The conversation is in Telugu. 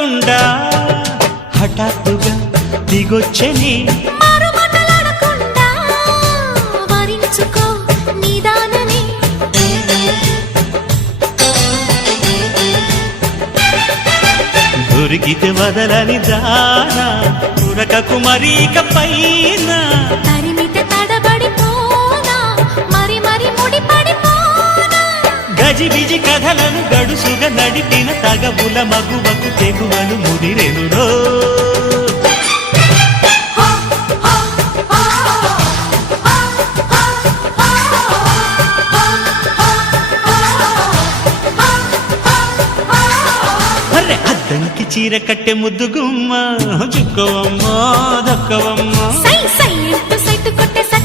చూడకుండా హఠాత్తుగా దిగొచ్చని దొరికితే వదలని దానా ఉరకకు మరీక పైన తరిమితే తడబడిపోనా మరి మరి ముడిపడిపోనా గజిబిజి కథలను గడుసుగా నడిపిన తగవుల మగువకు తెగువలు ముదిరెనురో అద్దంకి చీర కట్టె ముద్దుగుమ్మ చుక్కవమ్మ దక్కవమ్మ సై సై అంటూ సైటు కొట్టే సత్య